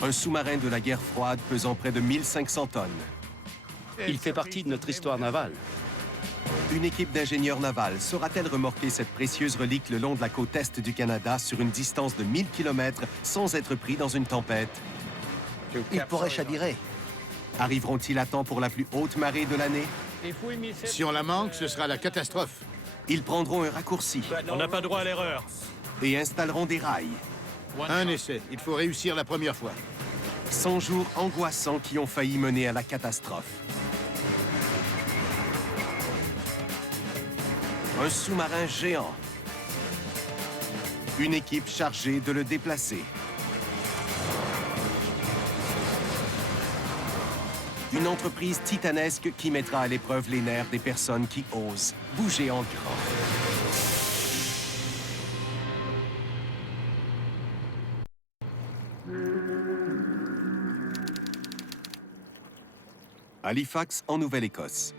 Un sous-marin de la guerre froide pesant près de 1500 tonnes. Il fait partie de notre histoire navale. Une équipe d'ingénieurs navals saura-t-elle remorquer cette précieuse relique le long de la côte est du Canada sur une distance de 1000 km sans être pris dans une tempête? Il pourrait chavirer. Arriveront-ils à temps pour la plus haute marée de l'année? Si on la manque, ce sera la catastrophe. Ils prendront un raccourci On n'a pas droit à l'erreur. et installeront des rails. Un essai. Il faut réussir la première fois. 100 jours angoissants qui ont failli mener à la catastrophe. Un sous-marin géant. Une équipe chargée de le déplacer. Une entreprise titanesque qui mettra à l'épreuve les nerfs des personnes qui osent bouger en grand. Halifax, en Nouvelle-Écosse.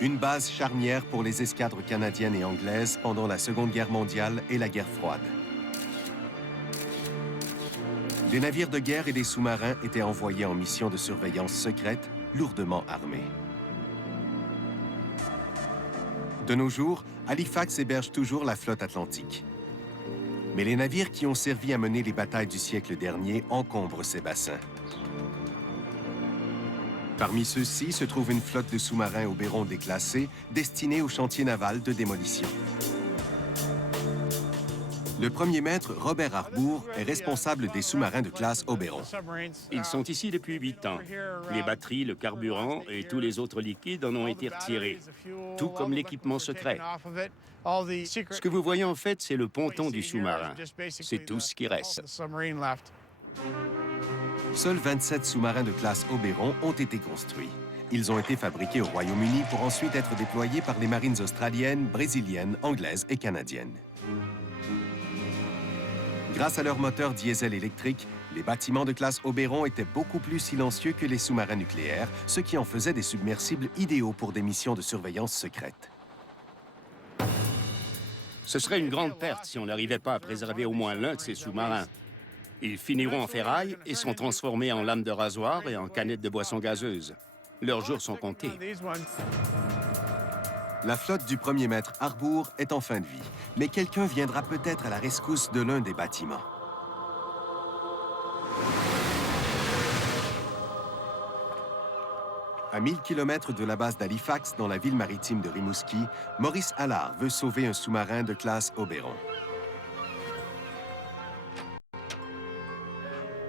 Une base charnière pour les escadres canadiennes et anglaises pendant la Seconde Guerre mondiale et la guerre froide. Des navires de guerre et des sous-marins étaient envoyés en mission de surveillance secrète, lourdement armés. De nos jours, Halifax héberge toujours la flotte atlantique. Mais les navires qui ont servi à mener les batailles du siècle dernier encombrent ces bassins. Parmi ceux-ci se trouve une flotte de sous-marins Oberon déclassés destinés au chantier naval de démolition. Le premier maître, Robert Harbour, est responsable des sous-marins de classe Oberon. Ils sont ici depuis 8 ans. Les batteries, le carburant et tous les autres liquides en ont été retirés, tout comme l'équipement secret. Ce que vous voyez en fait, c'est le ponton du sous-marin. C'est tout ce qui reste. Seuls 27 sous-marins de classe Oberon ont été construits. Ils ont été fabriqués au Royaume-Uni pour ensuite être déployés par les marines australiennes, brésiliennes, anglaises et canadiennes. Grâce à leurs moteurs diesel électriques, les bâtiments de classe Oberon étaient beaucoup plus silencieux que les sous-marins nucléaires, ce qui en faisait des submersibles idéaux pour des missions de surveillance secrète. Ce serait une grande perte si on n'arrivait pas à préserver au moins l'un de ces sous-marins. Ils finiront en ferraille et sont transformés en lames de rasoir et en canettes de boissons gazeuses. Leurs jours sont comptés. La flotte du premier maître Harbour est en fin de vie, mais quelqu'un viendra peut-être à la rescousse de l'un des bâtiments. À 1000 km de la base d'Halifax, dans la ville maritime de Rimouski, Maurice Allard veut sauver un sous-marin de classe Oberon.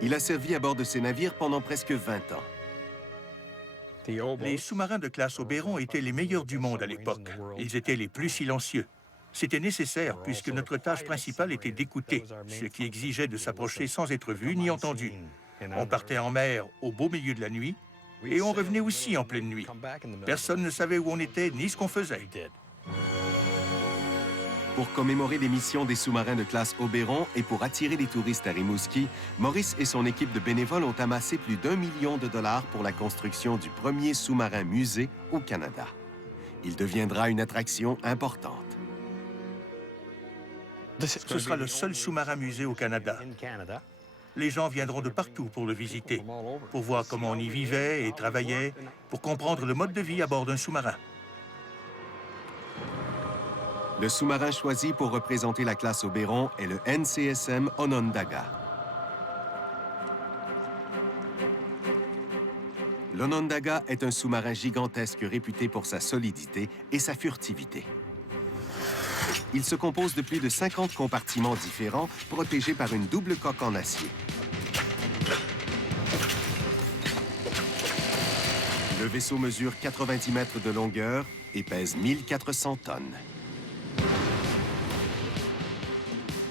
Il a servi à bord de ces navires pendant presque 20 ans. Les sous-marins de classe Oberon étaient les meilleurs du monde à l'époque. Ils étaient les plus silencieux. C'était nécessaire puisque notre tâche principale était d'écouter, ce qui exigeait de s'approcher sans être vu ni entendu. On partait en mer au beau milieu de la nuit et on revenait aussi en pleine nuit. Personne ne savait où on était ni ce qu'on faisait. Pour commémorer les missions des sous-marins de classe Oberon et pour attirer les touristes à Rimouski, Maurice et son équipe de bénévoles ont amassé plus d'1 million de dollars pour la construction du premier sous-marin musée au Canada. Il deviendra une attraction importante. Ce sera le seul sous-marin musée au Canada. Les gens viendront de partout pour le visiter, pour voir comment on y vivait et travaillait, pour comprendre le mode de vie à bord d'un sous-marin. Le sous-marin choisi pour représenter la classe Oberon est le NCSM Onondaga. L'Onondaga est un sous-marin gigantesque réputé pour sa solidité et sa furtivité. Il se compose de plus de 50 compartiments différents, protégés par une double coque en acier. Le vaisseau mesure 90 mètres de longueur et pèse 1400 tonnes.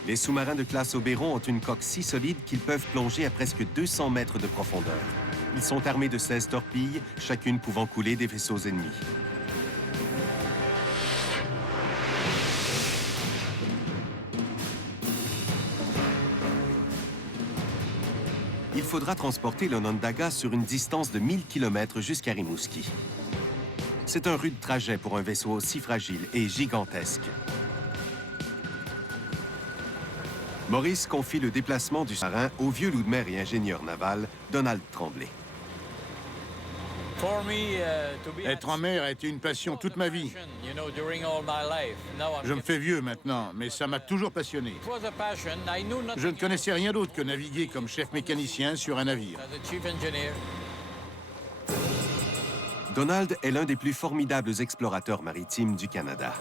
Les sous-marins de classe Oberon ont une coque si solide qu'ils peuvent plonger à presque 200 mètres de profondeur. Ils sont armés de 16 torpilles, chacune pouvant couler des vaisseaux ennemis. Il faudra transporter l'Onondaga sur une distance de 1000 km jusqu'à Rimouski. C'est un rude trajet pour un vaisseau aussi fragile et gigantesque. Maurice confie le déplacement du sous-marin au vieux loup de mer et ingénieur naval Donald Tremblay. Être en mer a été une passion toute ma vie. Je me fais vieux maintenant, mais ça m'a toujours passionné. Je ne connaissais rien d'autre que naviguer comme chef mécanicien sur un navire. Donald est l'un des plus formidables explorateurs maritimes du Canada.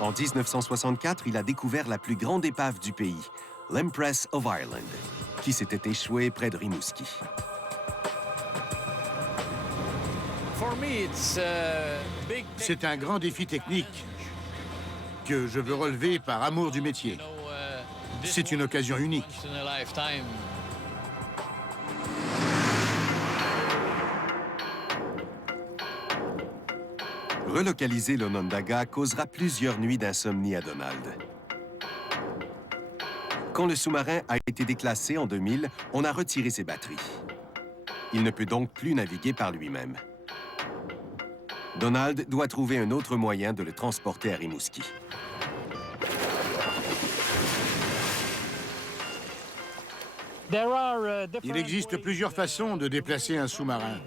En 1964, il a découvert la plus grande épave du pays, l'Empress of Ireland, qui s'était échouée près de Rimouski. C'est un grand défi technique que je veux relever par amour du métier. C'est une occasion unique. Relocaliser l'Onondaga causera plusieurs nuits d'insomnie à Donald. Quand le sous-marin a été déclassé en 2000, on a retiré ses batteries. Il ne peut donc plus naviguer par lui-même. Donald doit trouver un autre moyen de le transporter à Rimouski. Il existe plusieurs façons de déplacer un sous-marin.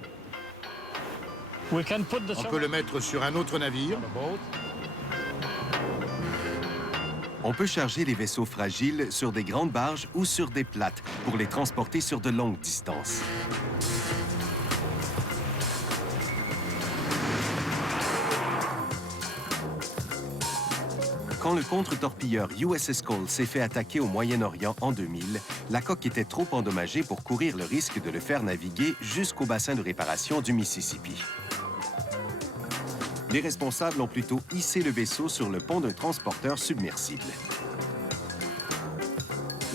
On peut le mettre sur un autre navire. On peut charger les vaisseaux fragiles sur des grandes barges ou sur des plattes pour les transporter sur de longues distances. Quand le contre-torpilleur USS Cole s'est fait attaquer au Moyen-Orient en 2000, la coque était trop endommagée pour courir le risque de le faire naviguer jusqu'au bassin de réparation du Mississippi. Les responsables ont plutôt hissé le vaisseau sur le pont d'un transporteur submersible.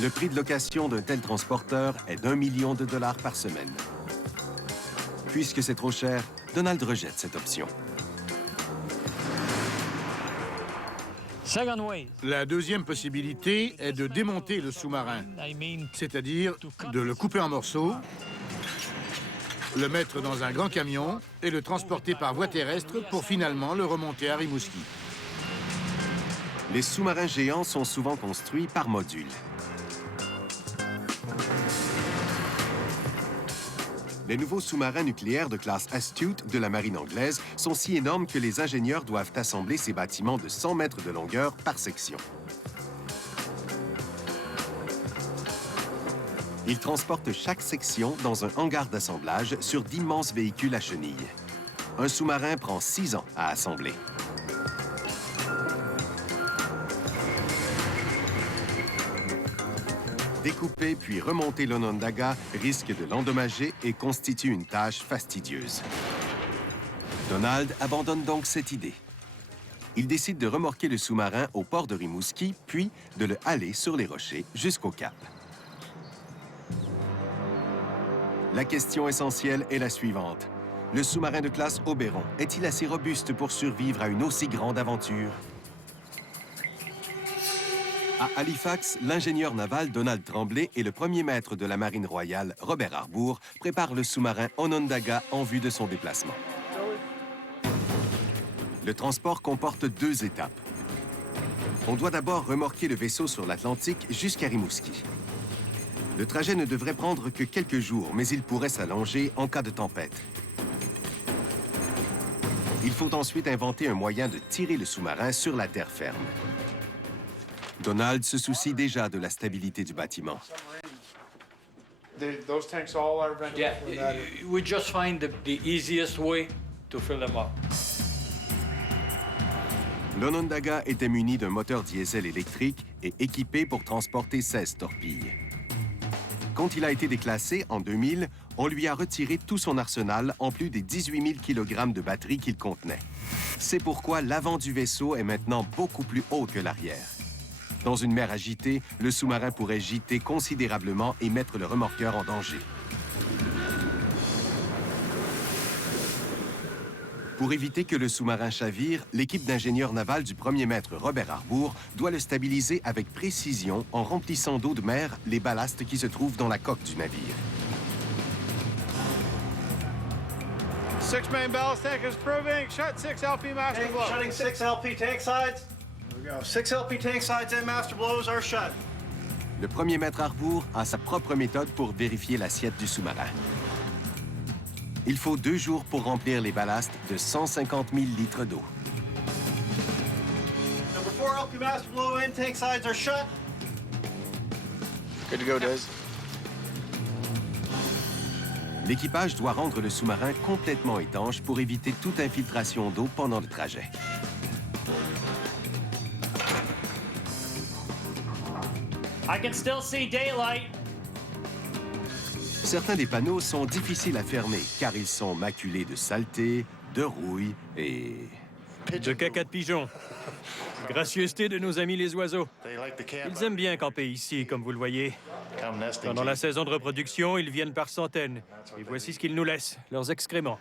Le prix de location d'un tel transporteur est d'1 million de dollars par semaine. Puisque c'est trop cher, Donald rejette cette option. La deuxième possibilité est de démonter le sous-marin, c'est-à-dire de le couper en morceaux, le mettre dans un grand camion et le transporter par voie terrestre pour finalement le remonter à Rimouski. Les sous-marins géants sont souvent construits par module. Les nouveaux sous-marins nucléaires de classe Astute de la marine anglaise sont si énormes que les ingénieurs doivent assembler ces bâtiments de 100 mètres de longueur par section. Ils transportent chaque section dans un hangar d'assemblage sur d'immenses véhicules à chenilles. Un sous-marin prend 6 ans à assembler. Découper puis remonter l'Onondaga risque de l'endommager et constitue une tâche fastidieuse. Donald abandonne donc cette idée. Il décide de remorquer le sous-marin au port de Rimouski, puis de le haler sur les rochers jusqu'au Cap. La question essentielle est la suivante. Le sous-marin de classe Oberon est-il assez robuste pour survivre à une aussi grande aventure? À Halifax, l'ingénieur naval Donald Tremblay et le premier maître de la Marine royale, Robert Harbour, préparent le sous-marin Onondaga en vue de son déplacement. Le transport comporte 2 étapes. On doit d'abord remorquer le vaisseau sur l'Atlantique jusqu'à Rimouski. Le trajet ne devrait prendre que quelques jours, mais il pourrait s'allonger en cas de tempête. Il faut ensuite inventer un moyen de tirer le sous-marin sur la terre ferme. Donald se soucie déjà de la stabilité du bâtiment. Those tanks all are vented. Yeah, we just find the easiest way to fill them up. L'Onondaga était muni d'un moteur diesel électrique et équipé pour transporter 16 torpilles. Quand il a été déclassé en 2000, on lui a retiré tout son arsenal en plus des 18 000 kg de batterie qu'il contenait. C'est pourquoi l'avant du vaisseau est maintenant beaucoup plus haut que l'arrière. Dans une mer agitée, le sous-marin pourrait gîter considérablement et mettre le remorqueur en danger. Pour éviter que le sous-marin chavire, l'équipe d'ingénieurs navals du premier maître Robert Harbour doit le stabiliser avec précision en remplissant d'eau de mer les ballastes qui se trouvent dans la coque du navire. 6 main ballast tank is proving. Shut 6 LP master blow. Shutting 6 LP tank sides. There we go. 6 LP tank sides and master blows are shut. Le premier maître à rebours a sa propre méthode pour vérifier l'assiette du sous-marin. Il faut 2 jours pour remplir les ballasts de 150 000 litres d'eau. Number 4, LP master blow intake sides are shut. Good to go, Des. L'équipage doit rendre le sous-marin complètement étanche pour éviter toute infiltration d'eau pendant le trajet. I can still see daylight. Certains des panneaux sont difficiles à fermer car ils sont maculés de saleté, de rouille et... De caca de pigeon. Gracieuseté de nos amis les oiseaux. Ils aiment bien camper ici, comme vous le voyez. Pendant la saison de reproduction, ils viennent par centaines. Et voici ce qu'ils nous laissent, leurs excréments.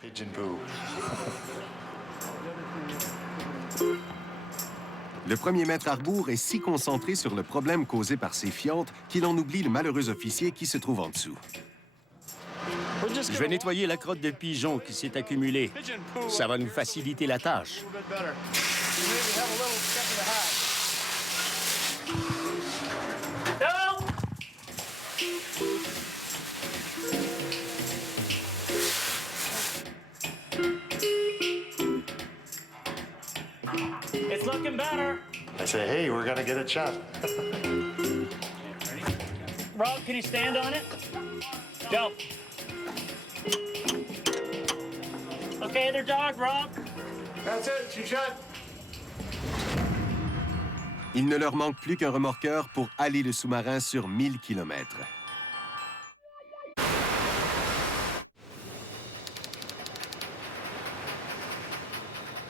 Le premier maître à rebours est si concentré sur le problème causé par ces fientes qu'il en oublie le malheureux officier qui se trouve en dessous. Je vais nettoyer la crotte de pigeon qui s'est accumulée. Ça va nous faciliter la tâche. It's looking better. I say, hey, we're gonna get it shut. Rob, can you stand on it? Joe. Okay, their dog, Rob. That's it, she's shut. Il ne leur manque plus qu'un remorqueur pour haler le sous-marin sur 1000 km.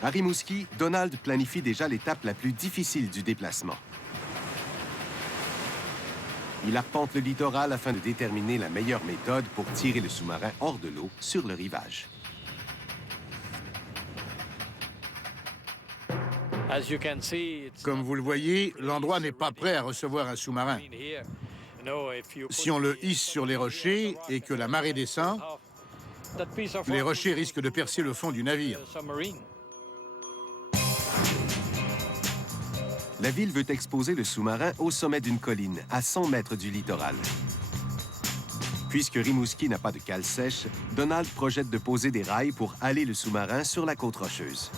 À Rimouski, Donald planifie déjà l'étape la plus difficile du déplacement. Il arpente le littoral afin de déterminer la meilleure méthode pour tirer le sous-marin hors de l'eau sur le rivage. Comme vous le voyez, l'endroit n'est pas prêt à recevoir un sous-marin. Si on le hisse sur les rochers et que la marée descend, les rochers risquent de percer le fond du navire. La ville veut exposer le sous-marin au sommet d'une colline, à 100 mètres du littoral. Puisque Rimouski n'a pas de cale sèche, Donald projette de poser des rails pour haler le sous-marin sur la côte rocheuse.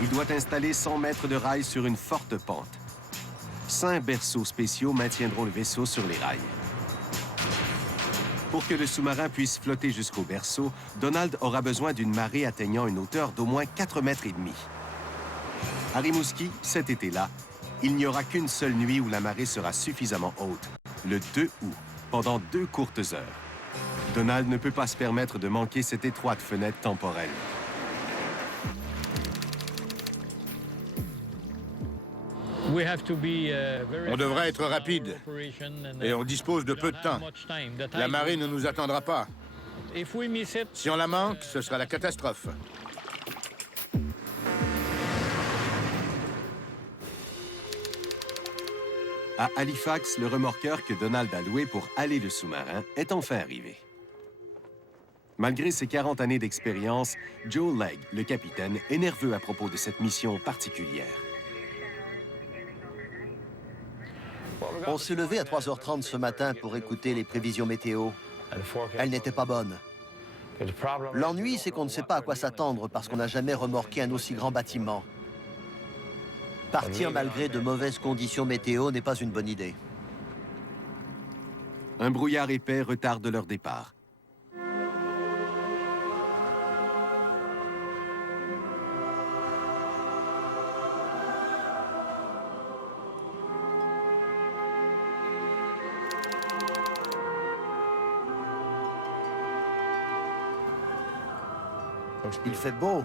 Il doit installer 100 mètres de rails sur une forte pente. 5 berceaux spéciaux maintiendront le vaisseau sur les rails. Pour que le sous-marin puisse flotter jusqu'au berceau, Donald aura besoin d'une marée atteignant une hauteur d'au moins 4,5 mètres. À Rimouski, cet été-là, il n'y aura qu'une seule nuit où la marée sera suffisamment haute, le 2 août, pendant 2 courtes heures. Donald ne peut pas se permettre de manquer cette étroite fenêtre temporelle. On devra être rapide et on dispose de peu de temps. La marée ne nous attendra pas. Si on la manque, ce sera la catastrophe. À Halifax, le remorqueur que Donald a loué pour haler le sous-marin est enfin arrivé. Malgré ses 40 années d'expérience, Joe Legg, le capitaine, est nerveux à propos de cette mission particulière. On s'est levé à 3h30 ce matin pour écouter les prévisions météo. Elles n'étaient pas bonnes. L'ennui, c'est qu'on ne sait pas à quoi s'attendre parce qu'on n'a jamais remorqué un aussi grand bâtiment. Partir malgré de mauvaises conditions météo n'est pas une bonne idée. Un brouillard épais retarde leur départ. Il fait beau.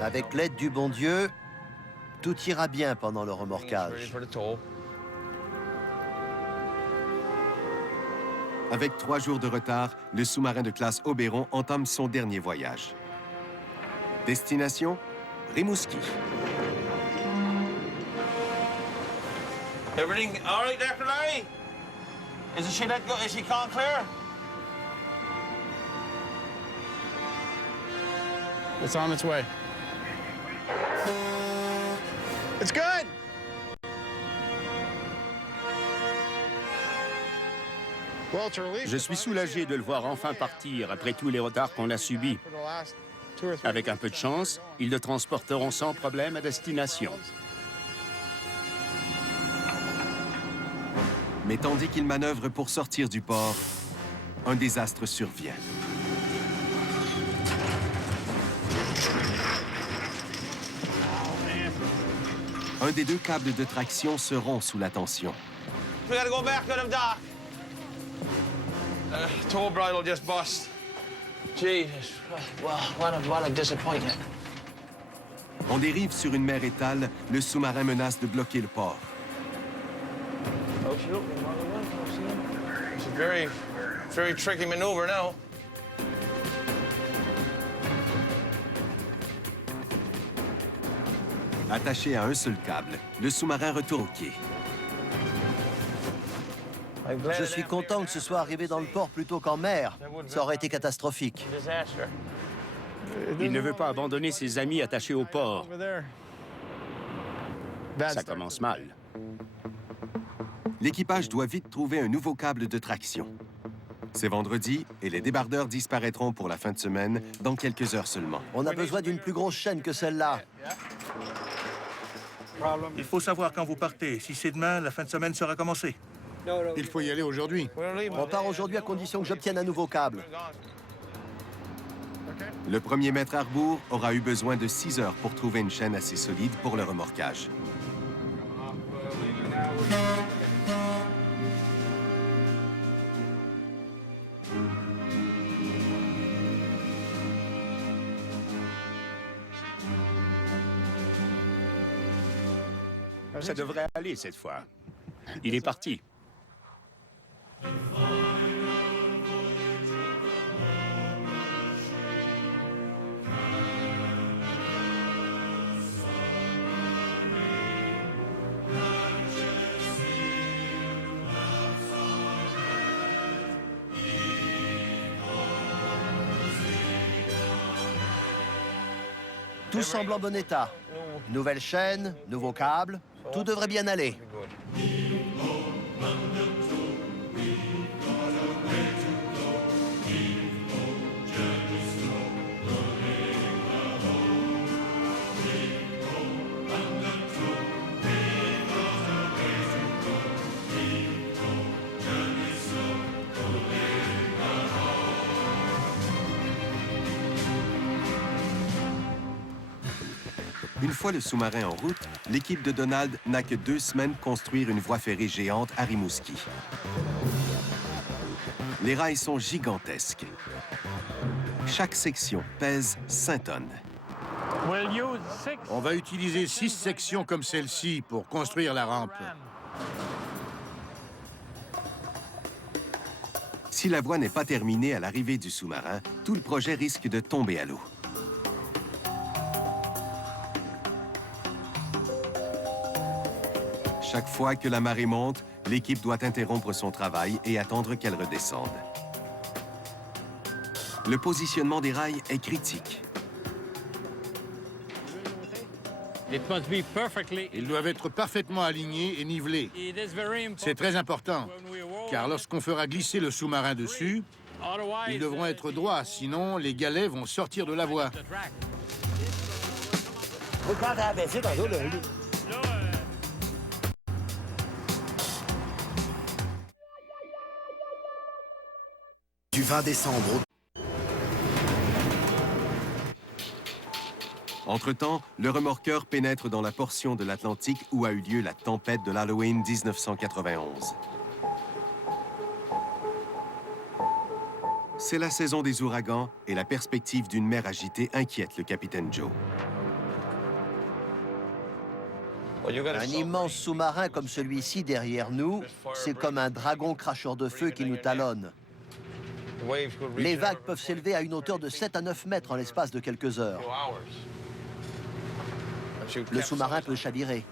Avec l'aide du bon Dieu, tout ira bien pendant le remorquage. Avec 3 jours de retard, le sous-marin de classe Oberon entame son dernier voyage. Destination, Rimouski. Everything all right there, Larry? Is she gone clear? It's on its way. It's good. Je suis soulagé de le voir enfin partir après tous les retards qu'on a subis. Avec un peu de chance, ils le transporteront sans problème à destination. Mais tandis qu'il manœuvre pour sortir du port, un désastre survient. Un des deux câbles de traction se rompt sous la tension. We gotta go back to the dock. Tow bridle just bust. Jesus, well, what a disappointment. On dérive sur une mer étale, le sous-marin menace de bloquer le port. It's a very tricky maneuver now. Attaché à un seul câble, le sous-marin retourne au quai. Je suis content que ce soit arrivé dans le port plutôt qu'en mer. Ça aurait été catastrophique. Il ne veut pas abandonner ses amis attachés au port. Ça commence mal. L'équipage doit vite trouver un nouveau câble de traction. C'est vendredi et les débardeurs disparaîtront pour la fin de semaine dans quelques heures seulement. On a besoin d'une plus grosse chaîne que celle-là. Il faut savoir quand vous partez. Si c'est demain, la fin de semaine sera commencée. Il faut y aller aujourd'hui. On part aujourd'hui à condition que j'obtienne un nouveau câble. Le premier maître à rebours aura eu besoin de 6 heures pour trouver une chaîne assez solide pour le remorquage. Ça devrait aller cette fois. Il est parti. Tout semble en bon état. Nouvelle chaîne, nouveau câble, tout devrait bien aller. Une fois le sous-marin en route, l'équipe de Donald n'a que 2 semaines pour construire une voie ferrée géante à Rimouski. Les rails sont gigantesques. Chaque section pèse 5 tonnes. On va utiliser 6 sections comme celle-ci pour construire la rampe. Si la voie n'est pas terminée à l'arrivée du sous-marin, tout le projet risque de tomber à l'eau. Chaque fois que la marée monte, l'équipe doit interrompre son travail et attendre qu'elle redescende. Le positionnement des rails est critique. Ils doivent être parfaitement alignés et nivelés. C'est très important, car lorsqu'on fera glisser le sous-marin dessus, ils devront être droits, sinon les galets vont sortir de la voie. Du 20 décembre Entre-temps, le remorqueur pénètre dans la portion de l'Atlantique où a eu lieu la tempête de l'Halloween 1991. C'est la saison des ouragans et la perspective d'une mer agitée inquiète le capitaine Joe. Un immense sous-marin comme celui-ci derrière nous, c'est comme un dragon cracheur de feu qui nous talonne. Les vagues peuvent s'élever à une hauteur de 7 à 9 mètres en l'espace de quelques heures. Le sous-marin peut chavirer.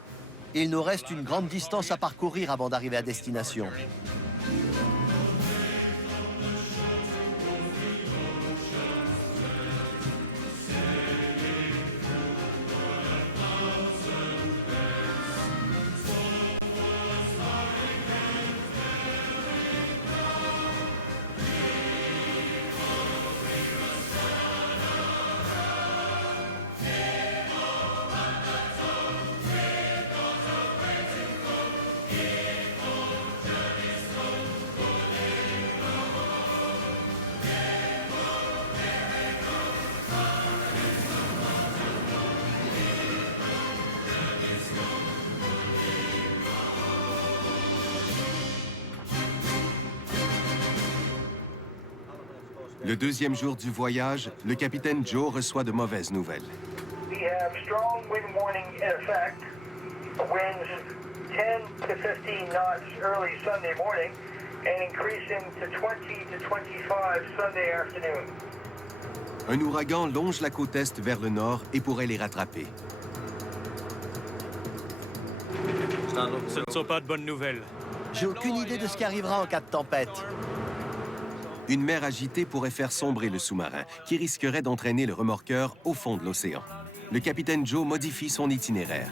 Il nous reste une grande distance à parcourir avant d'arriver à destination. Le deuxième jour du voyage, le capitaine Joe reçoit de mauvaises nouvelles. We have strong wind warning in effect. Winds 10 to 15 knots early Sunday morning and increasing to 20 to 25 Sunday afternoon. Un ouragan longe la côte est vers le nord et pourrait les rattraper. Ce ne sont pas de bonnes nouvelles. J'ai aucune idée de ce qui arrivera en cas de tempête. Une mer agitée pourrait faire sombrer le sous-marin, qui risquerait d'entraîner le remorqueur au fond de l'océan. Le capitaine Joe modifie son itinéraire.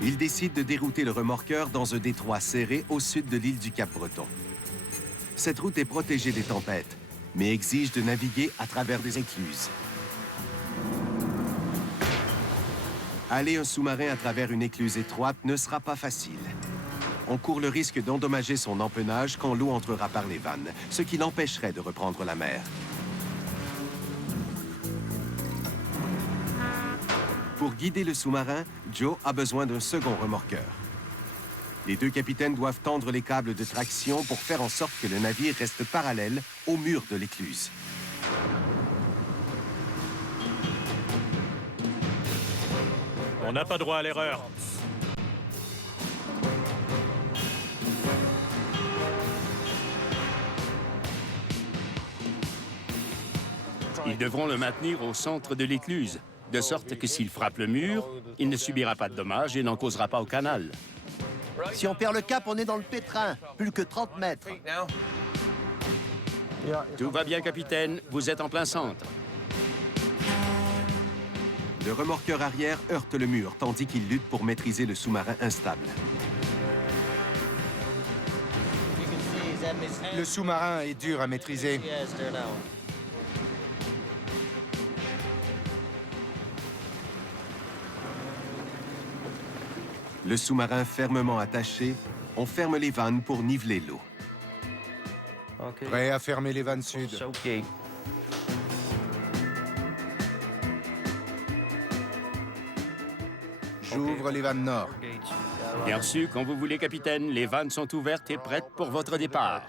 Il décide de dérouter le remorqueur dans un détroit serré au sud de l'île du Cap-Breton. Cette route est protégée des tempêtes, mais exige de naviguer à travers des écluses. Aller un sous-marin à travers une écluse étroite ne sera pas facile. On court le risque d'endommager son empennage quand l'eau entrera par les vannes, ce qui l'empêcherait de reprendre la mer. Pour guider le sous-marin, Joe a besoin d'un second remorqueur. Les deux capitaines doivent tendre les câbles de traction pour faire en sorte que le navire reste parallèle au mur de l'écluse. On n'a pas droit à l'erreur. Ils devront le maintenir au centre de l'écluse, de sorte que s'il frappe le mur, il ne subira pas de dommages et n'en causera pas au canal. Si on perd le cap, on est dans le pétrin. Plus que 30 mètres. Tout va bien, capitaine. Vous êtes en plein centre. Le remorqueur arrière heurte le mur, tandis qu'il lutte pour maîtriser le sous-marin instable. Le sous-marin est dur à maîtriser. Le sous-marin fermement attaché, on ferme les vannes pour niveler l'eau. Prêt à fermer les vannes sud. J'ouvre les vannes nord. Bien reçu, quand vous voulez, capitaine. Les vannes sont ouvertes et prêtes pour votre départ.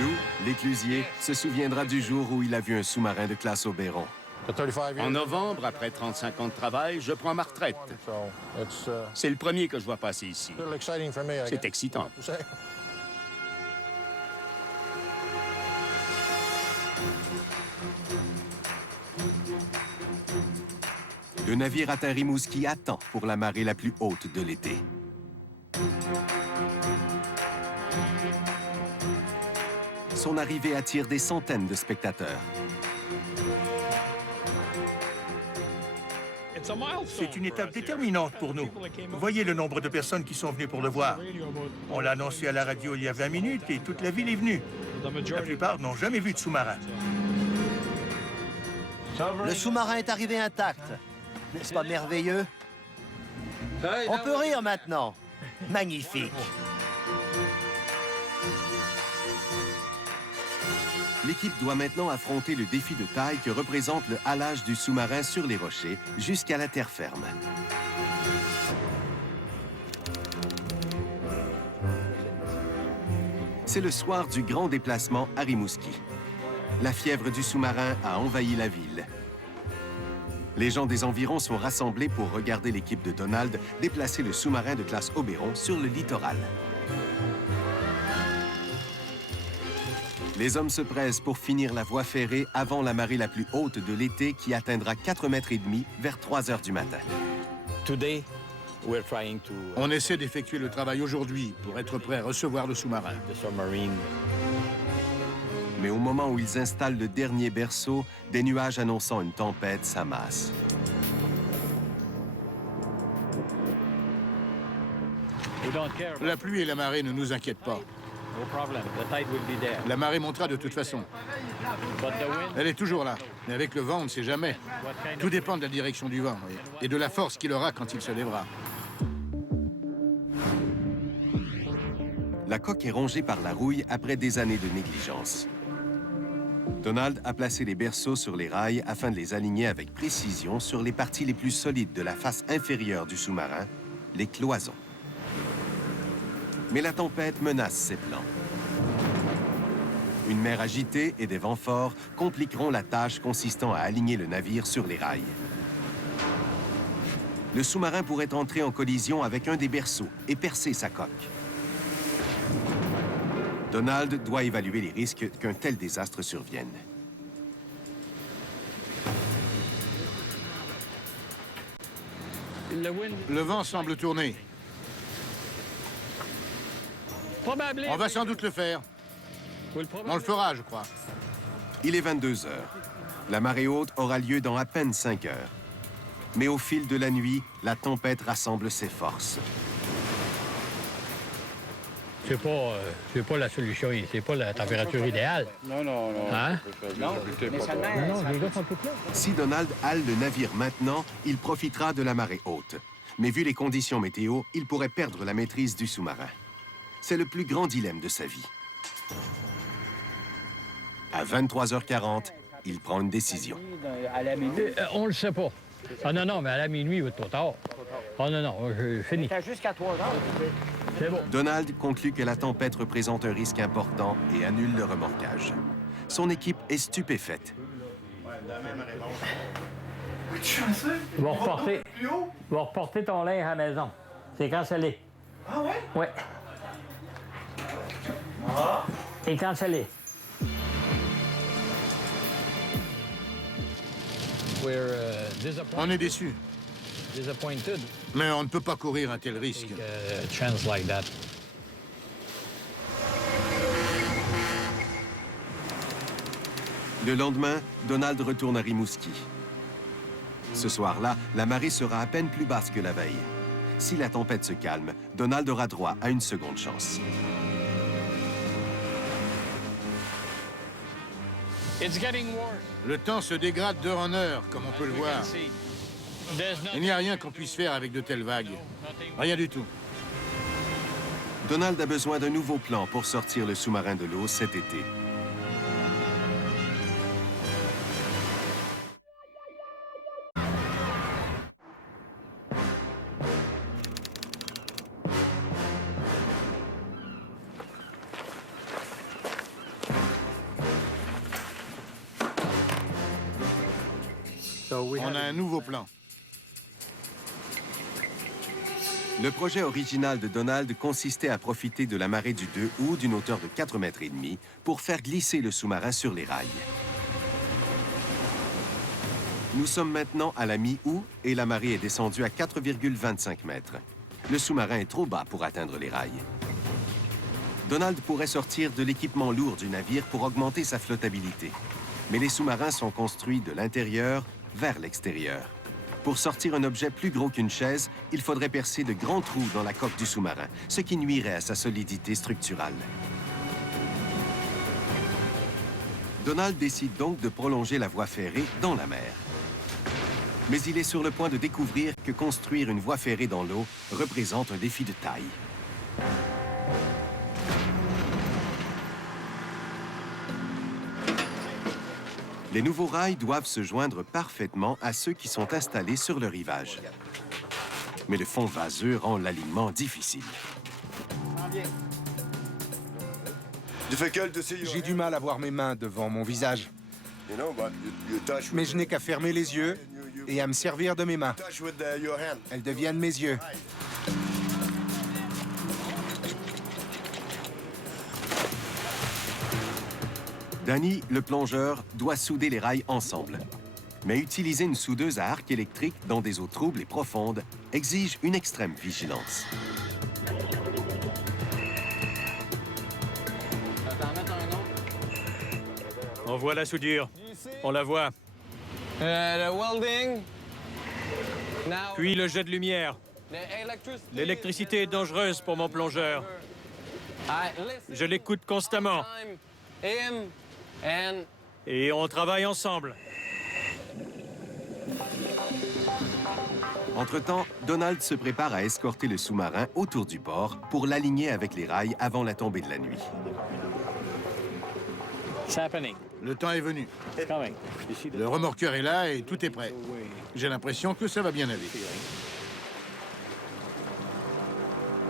Lou, l'éclusier, se souviendra du jour où il a vu un sous-marin de classe Oberon. En novembre, après 35 ans de travail, je prends ma retraite. C'est le premier que je vois passer ici. C'est excitant. Le navire atteint Rimouski à temps pour la marée la plus haute de l'été. Son arrivée attire des centaines de spectateurs. C'est une étape déterminante pour nous. Voyez le nombre de personnes qui sont venues pour le voir. On l'a annoncé à la radio il y a 20 minutes et toute la ville est venue. La plupart n'ont jamais vu de sous-marin. Le sous-marin est arrivé intact. N'est-ce pas merveilleux? On peut rire maintenant. Magnifique. L'équipe doit maintenant affronter le défi de taille que représente le halage du sous-marin sur les rochers jusqu'à la terre ferme. C'est le soir du grand déplacement à Rimouski. La fièvre du sous-marin a envahi la ville. Les gens des environs sont rassemblés pour regarder l'équipe de Donald déplacer le sous-marin de classe Oberon sur le littoral. Les hommes se pressent pour finir la voie ferrée avant la marée la plus haute de l'été qui atteindra 4,5 mètres vers 3 heures du matin. On essaie d'effectuer le travail aujourd'hui pour être prêt à recevoir le sous-marin. Mais au moment où ils installent le dernier berceau, des nuages annonçant une tempête s'amassent. La pluie et la marée ne nous inquiètent pas. La marée montera de toute façon. Elle est toujours là. Mais avec le vent, on ne sait jamais. Tout dépend de la direction du vent et de la force qu'il aura quand il se lèvera. La coque est rongée par la rouille après des années de négligence. Donald a placé les berceaux sur les rails afin de les aligner avec précision sur les parties les plus solides de la face inférieure du sous-marin, les cloisons. Mais la tempête menace ses plans. Une mer agitée et des vents forts compliqueront la tâche consistant à aligner le navire sur les rails. Le sous-marin pourrait entrer en collision avec un des berceaux et percer sa coque. Donald doit évaluer les risques qu'un tel désastre survienne. Le vent semble tourner. On va sans doute le faire. On le fera, je crois. Il est 22 heures. La marée haute aura lieu dans à peine 5 heures. Mais au fil de la nuit, la tempête rassemble ses forces. C'est pas la solution, c'est pas la température idéale. Non. Hein? Non, les gars sont tous là. Si Donald hale le navire maintenant, il profitera de la marée haute. Mais vu les conditions météo, il pourrait perdre la maîtrise du sous-marin. C'est le plus grand dilemme de sa vie. À 23h40, il prend une décision. On le sait pas. Ah non, mais à la minuit, il va être trop tard. Oh non, fini. Jusqu'à 3 heures. C'est bon. Donald conclut que la tempête représente un risque important et annule le remorquage. Son équipe est stupéfaite. Va reporter ton linge à la maison. C'est cancellé. Ah ouais? Ouais. C'est cancellé. On est déçus. Disappointed. Mais on ne peut pas courir un tel risque. Chance like that. Le lendemain, Donald retourne à Rimouski. Ce soir-là, la marée sera à peine plus basse que la veille. Si la tempête se calme, Donald aura droit à une seconde chance. Le temps se dégrade d'heure en heure, comme on peut le voir. Il n'y a rien qu'on puisse faire avec de telles vagues. Rien du tout. Donald a besoin d'un nouveau plan pour sortir le sous-marin de l'eau cet été. On a un nouveau plan. Le projet original de Donald consistait à profiter de la marée du 2 août d'une hauteur de 4,5 mètres pour faire glisser le sous-marin sur les rails. Nous sommes maintenant à la mi-août et la marée est descendue à 4,25 mètres. Le sous-marin est trop bas pour atteindre les rails. Donald pourrait sortir de l'équipement lourd du navire pour augmenter sa flottabilité. Mais les sous-marins sont construits de l'intérieur vers l'extérieur. Pour sortir un objet plus gros qu'une chaise, il faudrait percer de grands trous dans la coque du sous-marin, ce qui nuirait à sa solidité structurale. Donald décide donc de prolonger la voie ferrée dans la mer. Mais il est sur le point de découvrir que construire une voie ferrée dans l'eau représente un défi de taille. Les nouveaux rails doivent se joindre parfaitement à ceux qui sont installés sur le rivage. Mais le fond vaseux rend l'alignement difficile. J'ai du mal à voir mes mains devant mon visage. Mais je n'ai qu'à fermer les yeux et à me servir de mes mains. Elles deviennent mes yeux. Danny, le plongeur, doit souder les rails ensemble. Mais utiliser une soudeuse à arc électrique dans des eaux troubles et profondes exige une extrême vigilance. On voit la soudure. On la voit. Puis le jet de lumière. L'électricité est dangereuse pour mon plongeur. Je l'écoute constamment. Et on travaille ensemble. Entre-temps, Donald se prépare à escorter le sous-marin autour du port pour l'aligner avec les rails avant la tombée de la nuit. Le temps est venu. Le remorqueur est là et tout est prêt. J'ai l'impression que ça va bien aller.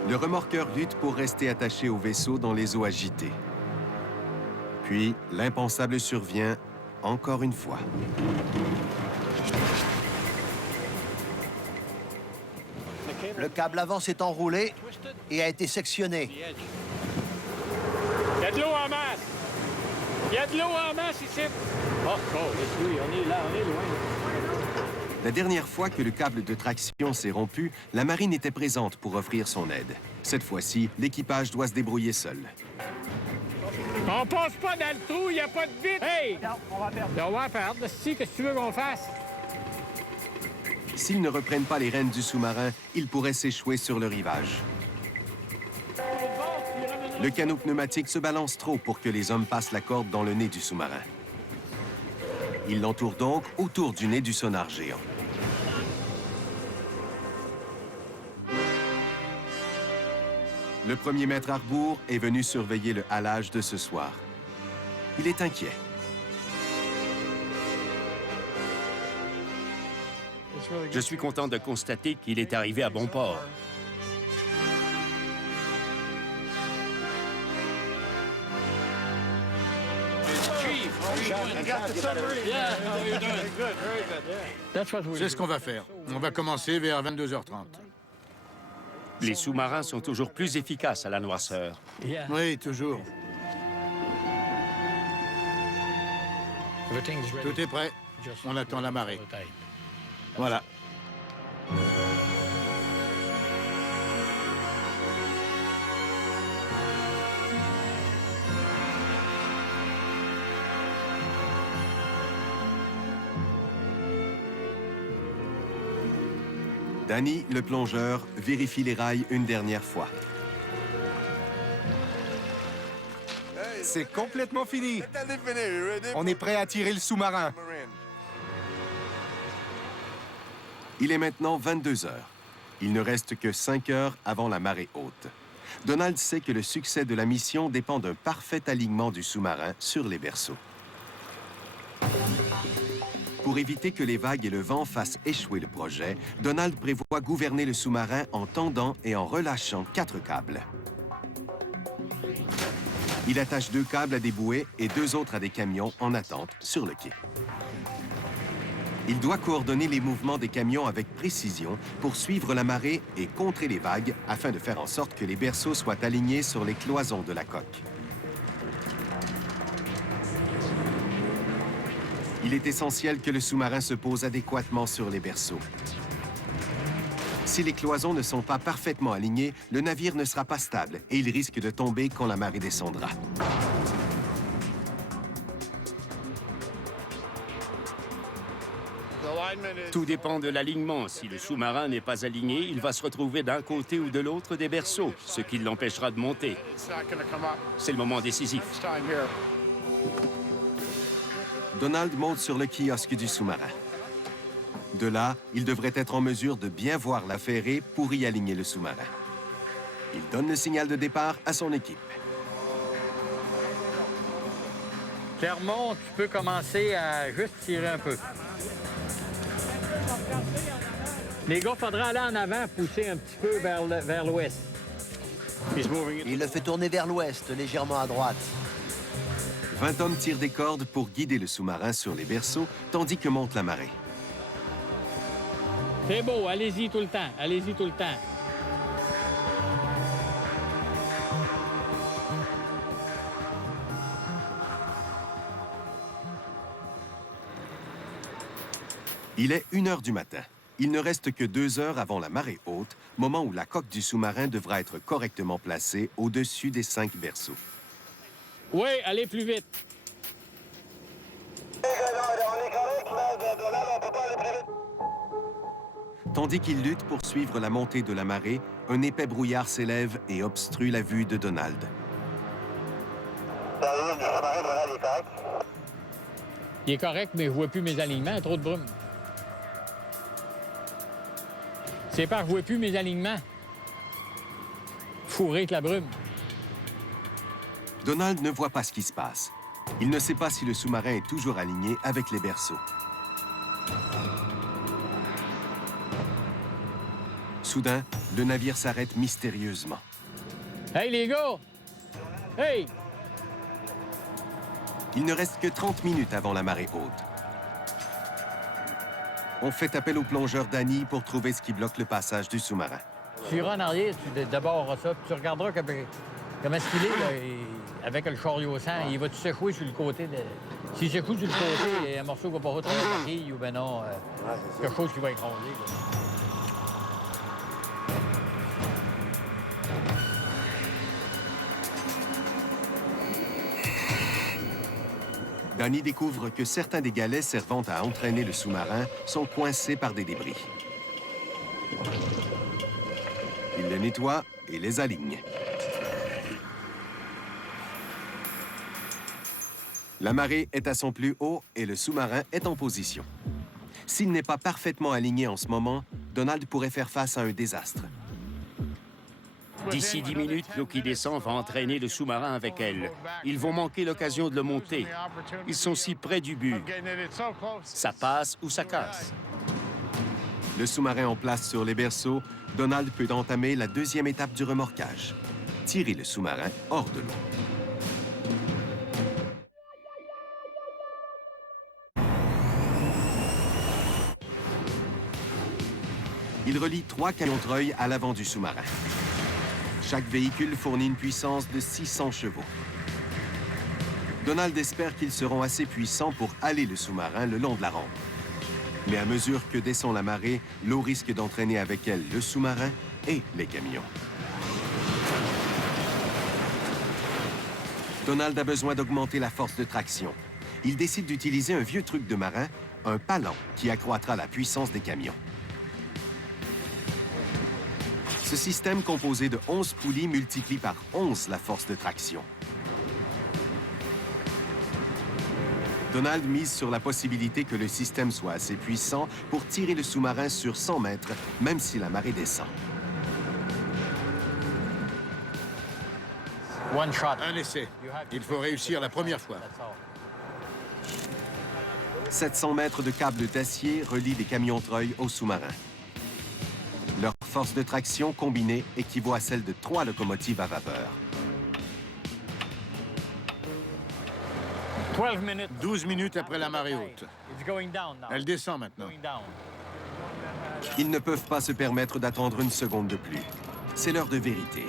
Le remorqueur lutte pour rester attaché au vaisseau dans les eaux agitées. Puis, l'impensable survient encore une fois. Le câble avant s'est enroulé et a été sectionné. Il y a de l'eau en masse! Il y a de l'eau en masse ici! Oh, oui, on est là, on est loin. La dernière fois que le câble de traction s'est rompu, la marine était présente pour offrir son aide. Cette fois-ci, l'équipage doit se débrouiller seul. On passe pas dans le trou, il n'y a pas de vide! Hey! Non, on va perdre. On va perdre. Qu'est-ce que tu veux qu'on fasse? S'ils ne reprennent pas les rênes du sous-marin, ils pourraient s'échouer sur le rivage. Le canot pneumatique se balance trop pour que les hommes passent la corde dans le nez du sous-marin. Ils l'entourent donc autour du nez du sonar géant. Le premier maître à rebours est venu surveiller le halage de ce soir. Il est inquiet. Je suis content de constater qu'il est arrivé à bon port. C'est ce qu'on va faire. On va commencer vers 22h30. Les sous-marins sont toujours plus efficaces à la noirceur. Oui, toujours. Tout est prêt. On attend la marée. Voilà. Danny, le plongeur, vérifie les rails une dernière fois. C'est complètement fini. On est prêt à tirer le sous-marin. Il est maintenant 22 heures. Il ne reste que 5 heures avant la marée haute. Donald sait que le succès de la mission dépend d'un parfait alignement du sous-marin sur les berceaux. Pour éviter que les vagues et le vent fassent échouer le projet, Donald prévoit gouverner le sous-marin en tendant et en relâchant 4 câbles. Il attache 2 câbles à des bouées et 2 autres à des camions en attente sur le quai. Il doit coordonner les mouvements des camions avec précision pour suivre la marée et contrer les vagues afin de faire en sorte que les berceaux soient alignés sur les cloisons de la coque. Il est essentiel que le sous-marin se pose adéquatement sur les berceaux. Si les cloisons ne sont pas parfaitement alignées, le navire ne sera pas stable et il risque de tomber quand la marée descendra. Tout dépend de l'alignement. Si le sous-marin n'est pas aligné, il va se retrouver d'un côté ou de l'autre des berceaux, ce qui l'empêchera de monter. C'est le moment décisif. Donald monte sur le kiosque du sous-marin. De là, il devrait être en mesure de bien voir la ferrée pour y aligner le sous-marin. Il donne le signal de départ à son équipe. Clermont, tu peux commencer à juste tirer un peu. Les gars, il faudra aller en avant, pousser un petit peu vers l'ouest. Il le fait tourner vers l'ouest, légèrement à droite. 20 hommes tirent des cordes pour guider le sous-marin sur les berceaux, tandis que monte la marée. C'est beau, allez-y tout le temps, allez-y tout le temps. Il est 1 heure du matin. Il ne reste que 2 heures avant la marée haute, moment où la coque du sous-marin devra être correctement placée au-dessus des 5 berceaux. Oui, allez plus vite. Tandis qu'il lutte pour suivre la montée de la marée, un épais brouillard s'élève et obstrue la vue de Donald. Il est correct, mais je vois plus mes alignements, trop de brume. C'est pas que je vois plus mes alignements. Fourré avec la brume. Donald ne voit pas ce qui se passe. Il ne sait pas si le sous-marin est toujours aligné avec les berceaux. Soudain, le navire s'arrête mystérieusement. Hey, les gars! Hey! Il ne reste que 30 minutes avant la marée haute. On fait appel au plongeur Danny pour trouver ce qui bloque le passage du sous-marin. Tu iras en arrière, tu d'abord ça, puis tu regarderas comment est-ce qu'il est, là, avec le chariot au sang. Il va-tu s'échouer sur le côté de... S'il s'échoue sur le côté, il y a un morceau qui va pas retrouver la quille, ou ben non, quelque chose qui va écraser. Là. Danny découvre que certains des galets servant à entraîner le sous-marin sont coincés par des débris. Il les nettoie et les aligne. La marée est à son plus haut et le sous-marin est en position. S'il n'est pas parfaitement aligné en ce moment, Donald pourrait faire face à un désastre. D'ici 10 minutes, l'eau qui descend va entraîner le sous-marin avec elle. Ils vont manquer l'occasion de le monter. Ils sont si près du but. Ça passe ou ça casse. Le sous-marin en place sur les berceaux, Donald peut entamer la deuxième étape du remorquage. Tirer le sous-marin hors de l'eau. Il relie 3 camions-treuils à l'avant du sous-marin. Chaque véhicule fournit une puissance de 600 chevaux. Donald espère qu'ils seront assez puissants pour haler le sous-marin le long de la rampe. Mais à mesure que descend la marée, l'eau risque d'entraîner avec elle le sous-marin et les camions. Donald a besoin d'augmenter la force de traction. Il décide d'utiliser un vieux truc de marin, un palan, qui accroîtra la puissance des camions. Ce système composé de 11 poulies multiplie par 11 la force de traction. Donald mise sur la possibilité que le système soit assez puissant pour tirer le sous-marin sur 100 mètres, même si la marée descend. Un essai. Il faut réussir la première fois. 700 mètres de câbles d'acier relient les camions-treuils au sous-marin. Leur force de traction combinée équivaut à celle de 3 locomotives à vapeur. 12 minutes après la marée haute. Elle descend maintenant. Ils ne peuvent pas se permettre d'attendre une seconde de plus. C'est l'heure de vérité.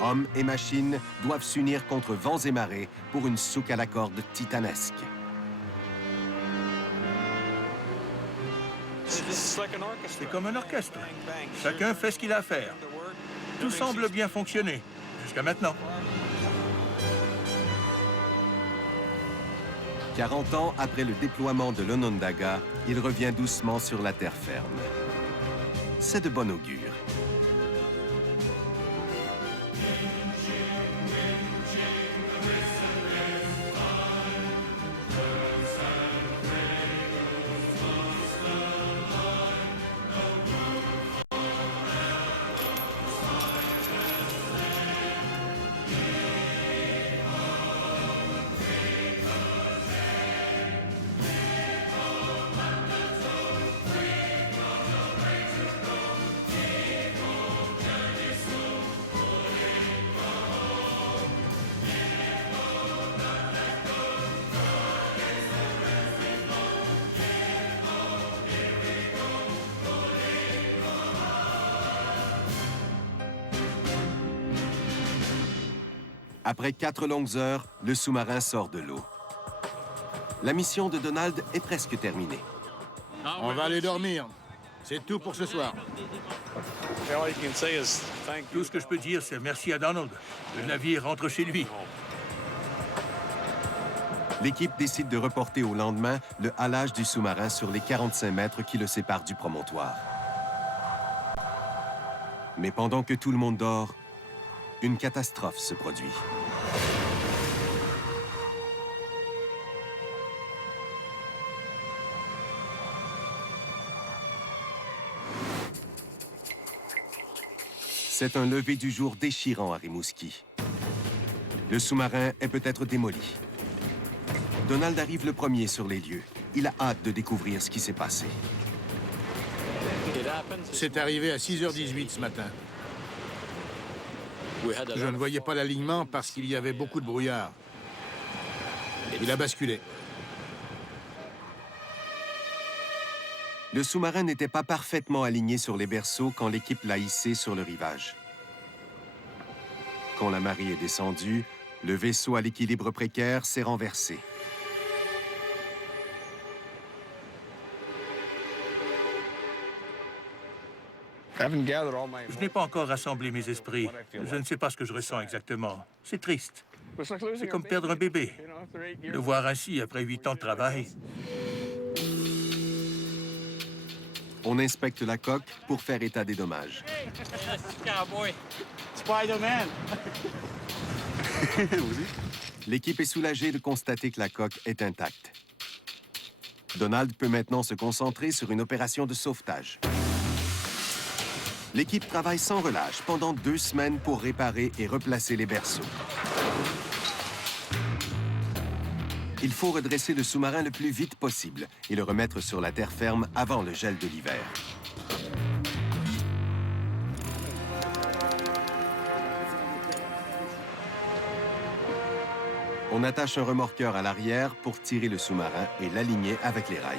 Hommes et machines doivent s'unir contre vents et marées pour une souque à la corde titanesque. C'est comme un orchestre. Chacun fait ce qu'il a à faire. Tout semble bien fonctionner, jusqu'à maintenant. 40 ans après le déploiement de l'Onondaga, il revient doucement sur la terre ferme. C'est de bon augure. Après 4 longues heures, le sous-marin sort de l'eau. La mission de Donald est presque terminée. On va aller dormir. C'est tout pour ce soir. Tout ce que je peux dire, c'est merci à Donald. Le navire rentre chez lui. L'équipe décide de reporter au lendemain le halage du sous-marin sur les 45 mètres qui le séparent du promontoire. Mais pendant que tout le monde dort, une catastrophe se produit. C'est un lever du jour déchirant à Rimouski. Le sous-marin est peut-être démoli. Donald arrive le premier sur les lieux. Il a hâte de découvrir ce qui s'est passé. C'est arrivé à 6h18 ce matin. Je ne voyais pas l'alignement parce qu'il y avait beaucoup de brouillard. Il a basculé. Le sous-marin n'était pas parfaitement aligné sur les berceaux quand l'équipe l'a hissé sur le rivage. Quand la marée est descendue, le vaisseau à l'équilibre précaire s'est renversé. Je n'ai pas encore rassemblé mes esprits. Je ne sais pas ce que je ressens exactement. C'est triste. C'est comme perdre un bébé. Le voir ainsi après 8 ans de travail. On inspecte la coque pour faire état des dommages. Spider-Man! L'équipe est soulagée de constater que la coque est intacte. Donald peut maintenant se concentrer sur une opération de sauvetage. L'équipe travaille sans relâche pendant 2 semaines pour réparer et replacer les berceaux. Il faut redresser le sous-marin le plus vite possible et le remettre sur la terre ferme avant le gel de l'hiver. On attache un remorqueur à l'arrière pour tirer le sous-marin et l'aligner avec les rails.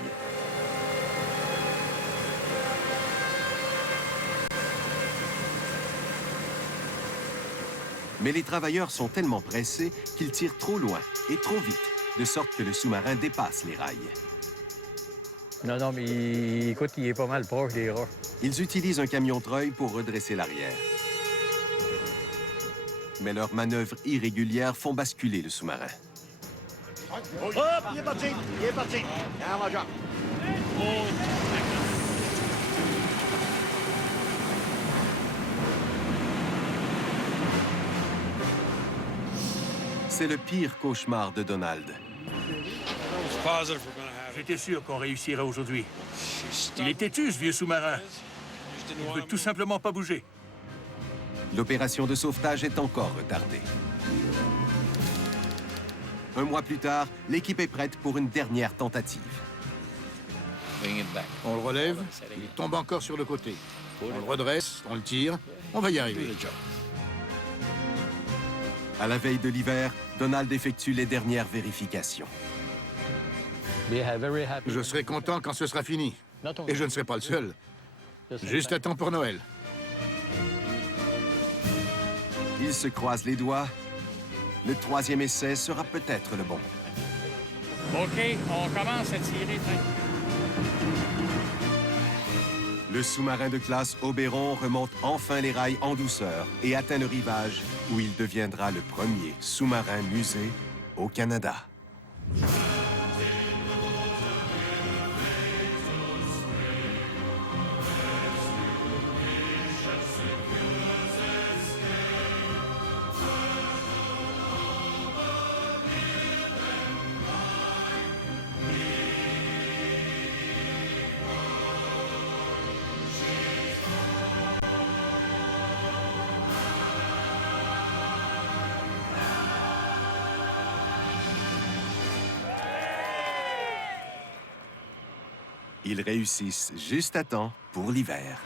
Mais les travailleurs sont tellement pressés qu'ils tirent trop loin et trop vite, de sorte que le sous-marin dépasse les rails. Non, mais écoute, il est pas mal proche des roches. Ils utilisent un camion-treuil pour redresser l'arrière. Mais leurs manœuvres irrégulières font basculer le sous-marin. Hop, il est parti! Il est parti! Ah, mon job. C'est le pire cauchemar de Donald. J'étais sûr qu'on réussirait aujourd'hui. Il est têtu, ce vieux sous-marin. Il ne veut tout simplement pas bouger. L'opération de sauvetage est encore retardée. 1 mois plus tard, l'équipe est prête pour une dernière tentative. On le relève, il tombe encore sur le côté. On le redresse, on le tire, on va y arriver. À la veille de l'hiver, Donald effectue les dernières vérifications. Je serai content quand ce sera fini. Et je ne serai pas le seul. Juste à temps pour Noël. Il se croise les doigts. Le 3e essai sera peut-être le bon. OK, on commence à tirer. Le sous-marin de classe Oberon remonte enfin les rails en douceur et atteint le rivage où il deviendra le premier sous-marin musée au Canada. Ils réussissent juste à temps pour l'hiver.